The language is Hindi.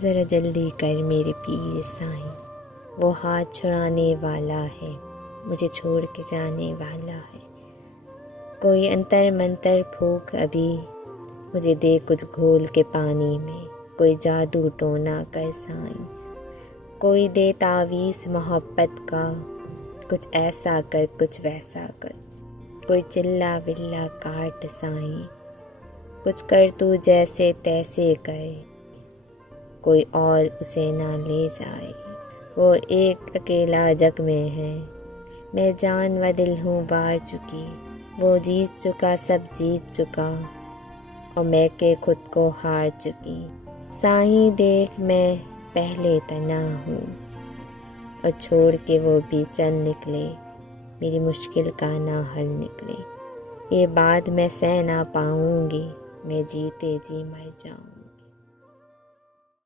ज़रा जल्दी कर मेरे पीर साईं, वो हाथ छुड़ाने वाला है, मुझे छोड़ के जाने वाला है। कोई अंतर मंतर फूक अभी, मुझे दे कुछ घोल के पानी में, कोई जादू टोना कर साईं। कोई दे तावीज़ मोहब्बत का, कुछ ऐसा कर कुछ वैसा कर। कोई चिल्ला विल्ला काट साईं, कुछ कर तू जैसे तैसे कर। कोई और उसे ना ले जाए, वो एक अकेला जग में है। मैं जान व दिल हूँ बार चुकी, वो जीत चुका सब जीत चुका, और मैं के खुद को हार चुकी। साईं देख मैं पहले तना हूँ, और छोड़ के वो भी चल निकले, मेरी मुश्किल का ना हल निकले। ये बात मैं सह ना पाऊँगी, मैं जीते जी मर जाऊँ।